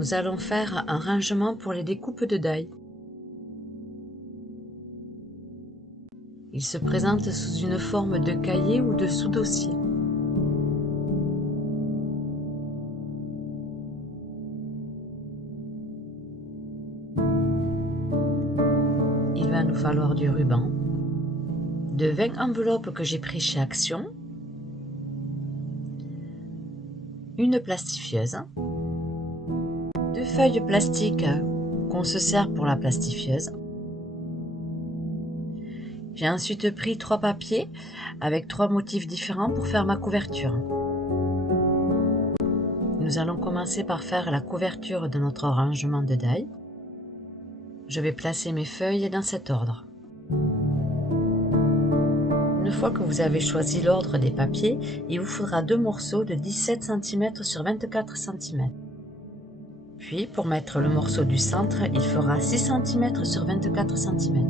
nous allons faire un rangement pour les découpes de die. Il se présente sous une forme de cahier ou de sous-dossier. Il va nous falloir du ruban, de 20 enveloppes que j'ai pris chez Action, une plastifieuse, 2 feuilles plastiques qu'on se sert pour la plastifieuse. J'ai ensuite pris 3 papiers avec 3 motifs différents pour faire ma couverture. Nous allons commencer par faire la couverture de notre rangement de die. Je vais placer mes feuilles dans cet ordre. Une fois que vous avez choisi l'ordre des papiers, il vous faudra 2 morceaux de 17 cm sur 24 cm. Puis, pour mettre le morceau du centre, il fera 6 cm sur 24 cm.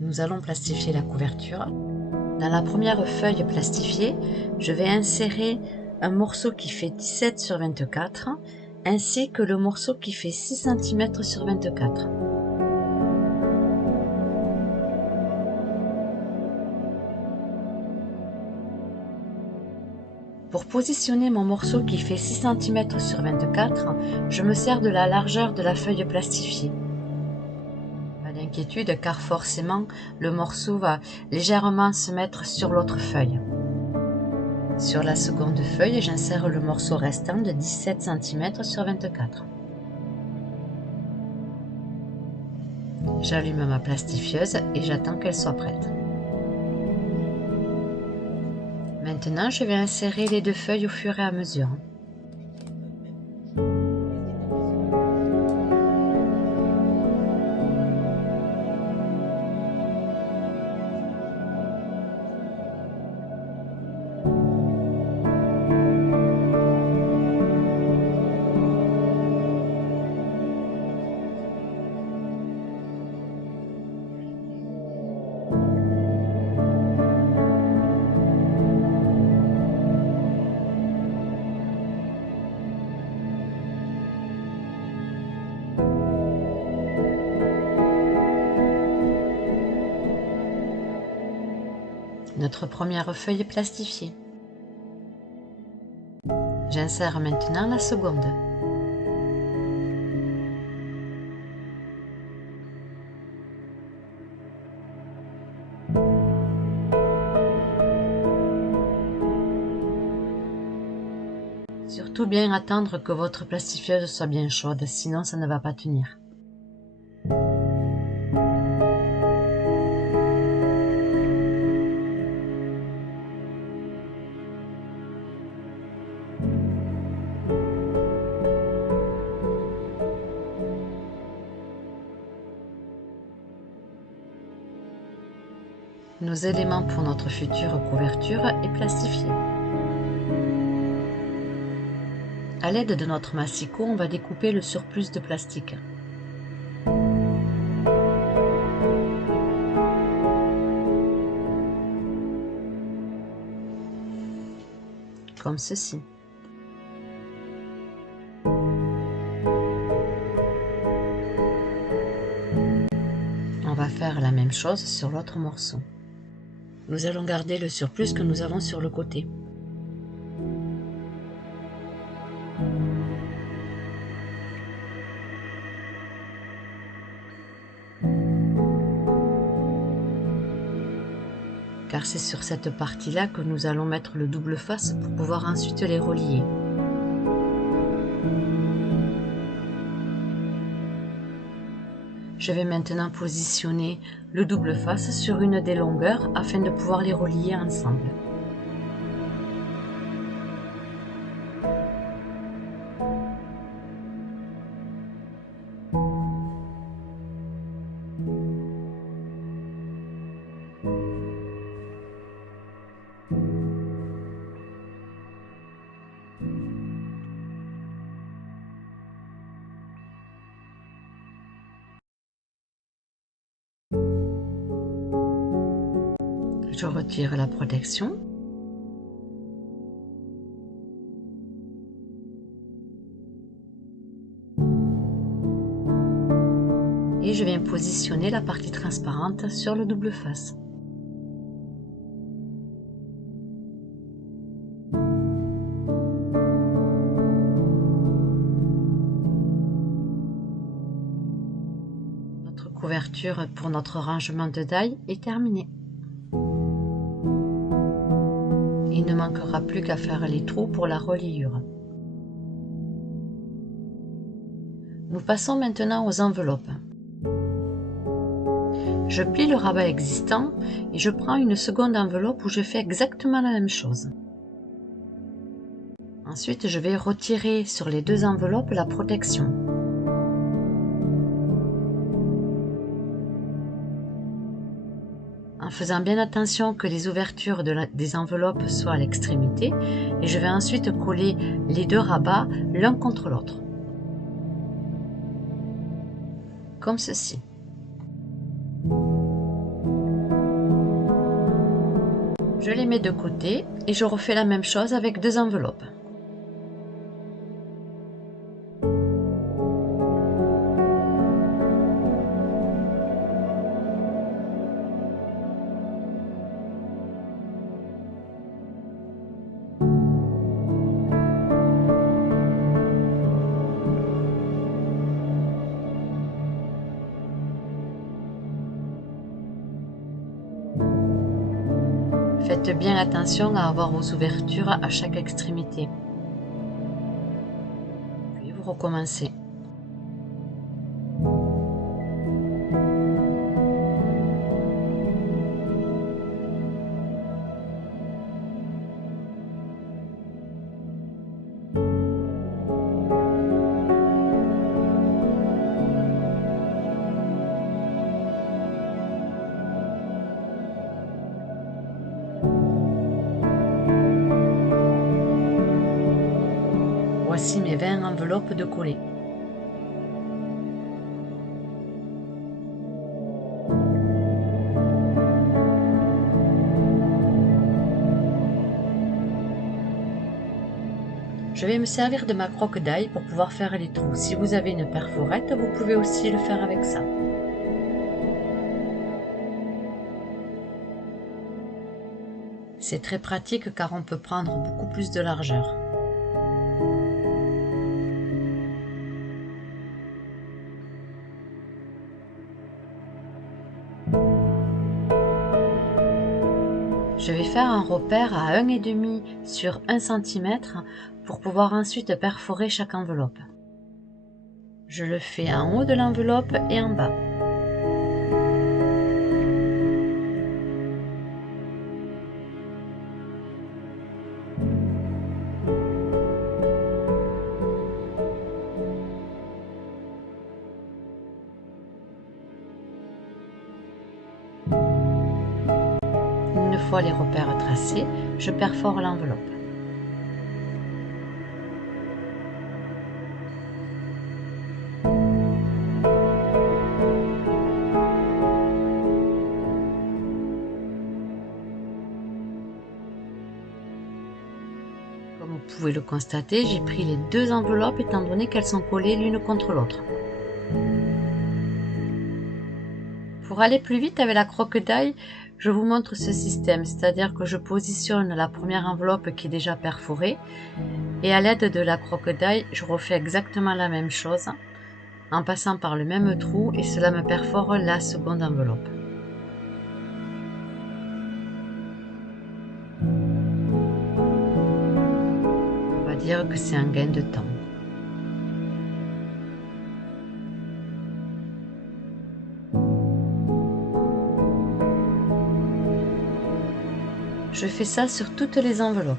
Nous allons plastifier la couverture. Dans la première feuille plastifiée, je vais insérer un morceau qui fait 17 sur 24, ainsi que le morceau qui fait 6 cm sur 24. Pour positionner mon morceau qui fait 6 cm sur 24, je me sers de la largeur de la feuille plastifiée. Pas d'inquiétude car forcément le morceau va légèrement se mettre sur l'autre feuille. Sur la seconde feuille, j'insère le morceau restant de 17 cm sur 24. J'allume ma plastifieuse et j'attends qu'elle soit prête. Maintenant, je vais insérer les 2 feuilles au fur et à mesure. Notre première feuille est plastifiée. J'insère maintenant la seconde. Surtout bien attendre que votre plastifieuse soit bien chaude, sinon ça ne va pas tenir. Nos éléments pour notre future couverture est plastifié. À l'aide de notre massicot, on va découper le surplus de plastique. Comme ceci. On va faire la même chose sur l'autre morceau. Nous allons garder le surplus que nous avons sur le côté. Car c'est sur cette partie-là que nous allons mettre le double face pour pouvoir ensuite les relier. Je vais maintenant positionner le double face sur une des longueurs afin de pouvoir les relier ensemble. Je retire la protection. positionner la partie transparente sur le double face. Notre couverture pour notre rangement de die est terminée. Il ne manquera plus qu'à faire les trous pour la reliure. Nous passons maintenant aux enveloppes. Je plie le rabat existant et je prends une seconde enveloppe où je fais exactement la même chose. Ensuite, je vais retirer sur les deux enveloppes la protection. En faisant bien attention que les ouvertures des enveloppes soient à l'extrémité, et je vais ensuite coller les deux rabats l'un contre l'autre. Comme ceci. Je les mets de côté et je refais la même chose avec deux enveloppes. Faites bien attention à avoir vos ouvertures à chaque extrémité. Puis vous recommencez. Voici mes 20 enveloppes de collés. Je vais me servir de ma croque d'ail pour pouvoir faire les trous. Si vous avez une perforette, vous pouvez aussi le faire avec ça. C'est très pratique car on peut prendre beaucoup plus de largeur. Je vais faire un repère à 1,5 sur 1 cm pour pouvoir ensuite perforer chaque enveloppe. Je le fais en haut de l'enveloppe et en bas. Une fois les repères tracés, je perfore l'enveloppe. Comme vous pouvez le constater, j'ai pris les deux enveloppes étant donné qu'elles sont collées l'une contre l'autre. Pour aller plus vite avec la croque d'ail, je vous montre ce système, c'est-à-dire que je positionne la première enveloppe qui est déjà perforée et à l'aide de la croque d'ail, je refais exactement la même chose en passant par le même trou et cela me perfore la seconde enveloppe. On va dire que c'est un gain de temps. Je fais ça sur toutes les enveloppes.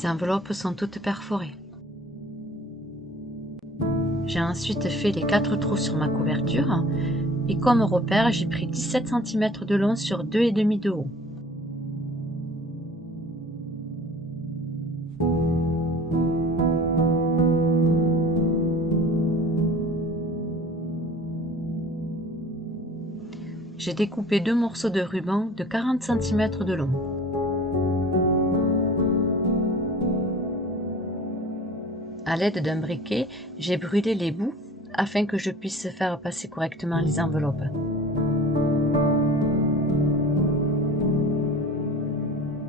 Mes enveloppes sont toutes perforées. J'ai ensuite fait les 4 trous sur ma couverture et comme repère, j'ai pris 17 cm de long sur 2,5 de haut. J'ai découpé 2 morceaux de ruban de 40 cm de long. À l'aide d'un briquet, j'ai brûlé les bouts afin que je puisse faire passer correctement les enveloppes.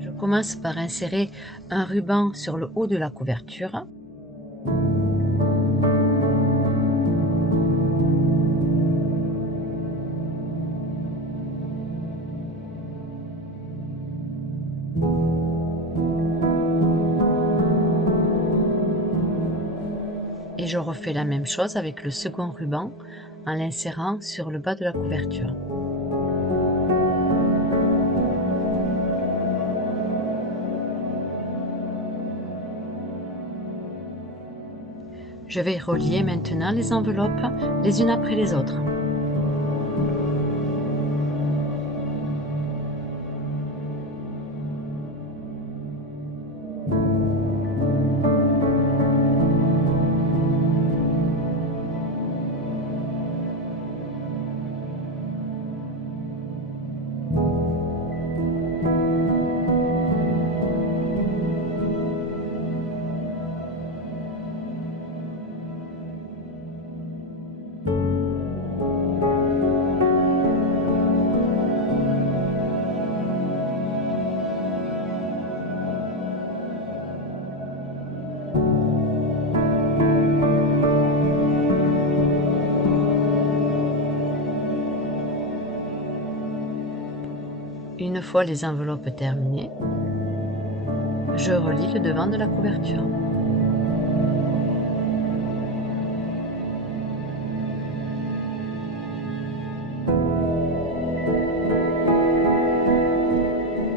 Je commence par insérer un ruban sur le haut de la couverture. Et je refais la même chose avec le second ruban en l'insérant sur le bas de la couverture. Je vais relier maintenant les enveloppes les unes après les autres. Une fois les enveloppes terminées, je relie le devant de la couverture.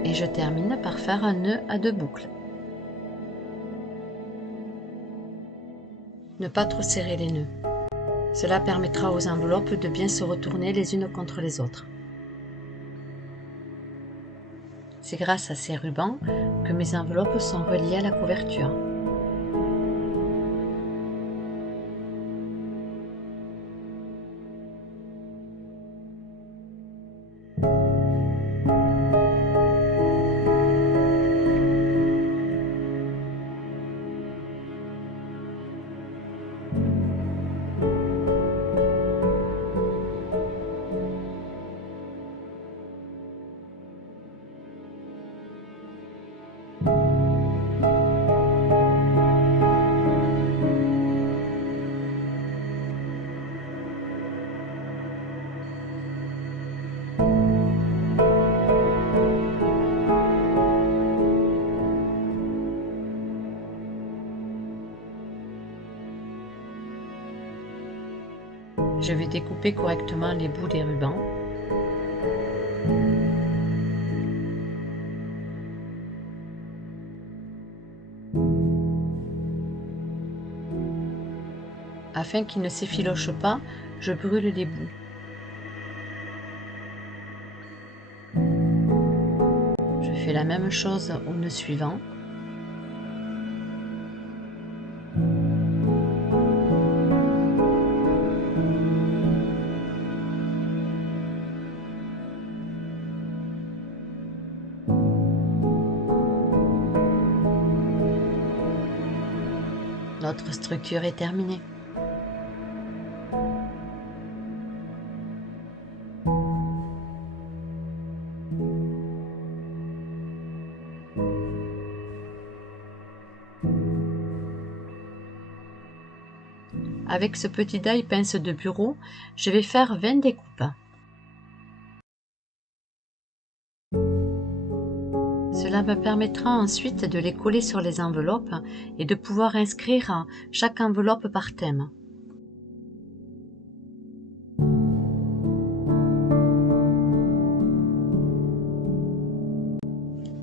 Et je termine par faire un nœud à 2 boucles. Ne pas trop serrer les nœuds. Cela permettra aux enveloppes de bien se retourner les unes contre les autres. C'est grâce à ces rubans que mes enveloppes sont reliées à la couverture. Je vais découper correctement les bouts des rubans. Afin qu'ils ne s'effilochent pas, je brûle les bouts. Je fais la même chose au nœud suivant. Notre structure est terminée. Avec ce petit die pince de bureau, je vais faire 20 découpes. Cela me permettra ensuite de les coller sur les enveloppes et de pouvoir inscrire chaque enveloppe par thème.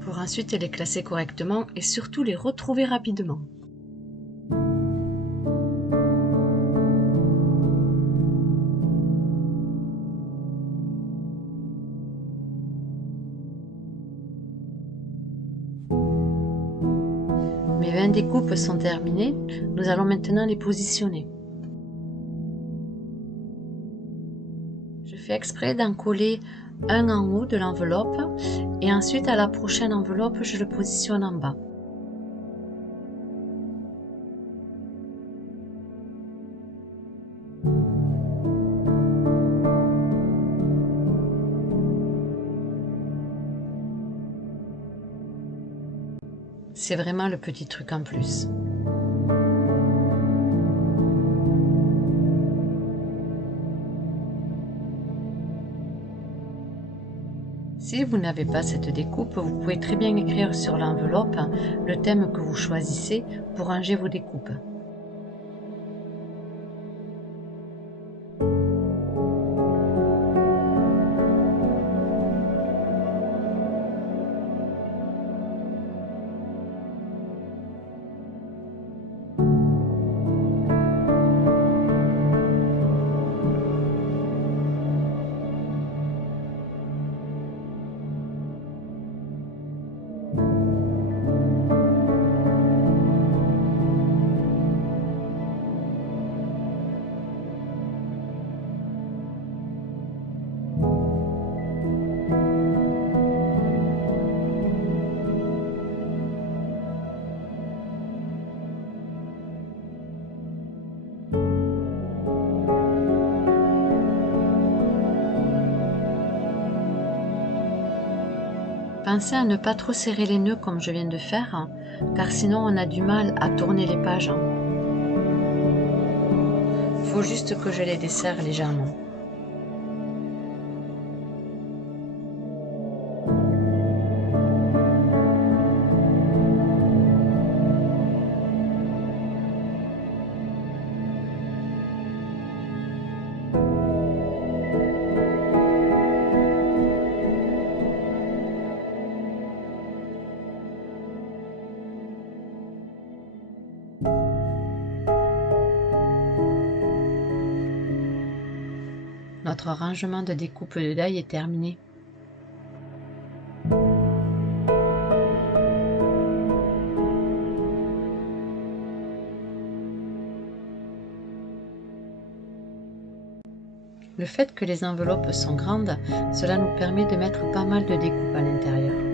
Pour ensuite les classer correctement et surtout les retrouver rapidement. Mes 20 découpes sont terminées, nous allons maintenant les positionner. Je fais exprès d'en coller un en haut de l'enveloppe et ensuite à la prochaine enveloppe, je le positionne en bas. C'est vraiment le petit truc en plus. Si vous n'avez pas cette découpe, vous pouvez très bien écrire sur l'enveloppe le thème que vous choisissez pour ranger vos découpes. Pensez à ne pas trop serrer les nœuds comme je viens de faire, car sinon on a du mal à tourner les pages. Il faut juste que je les desserre légèrement. Notre rangement de découpe de die est terminé. Le fait que les enveloppes sont grandes, cela nous permet de mettre pas mal de découpes à l'intérieur.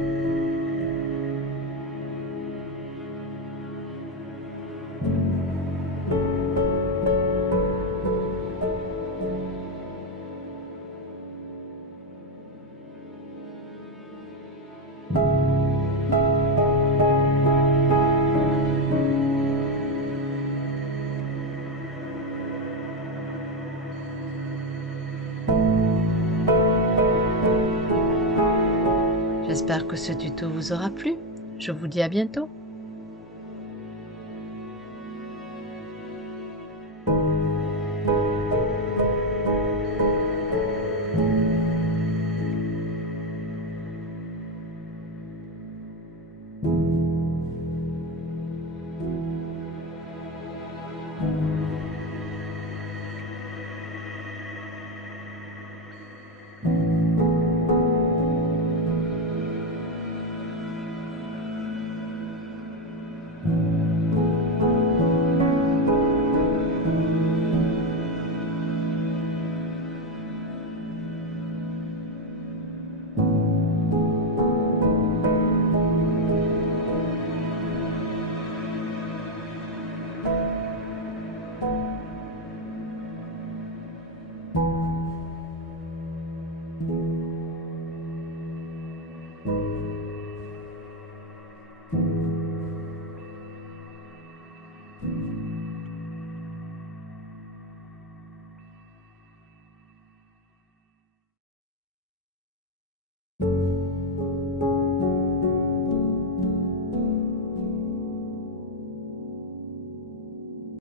J'espère que ce tuto vous aura plu. Je vous dis à bientôt.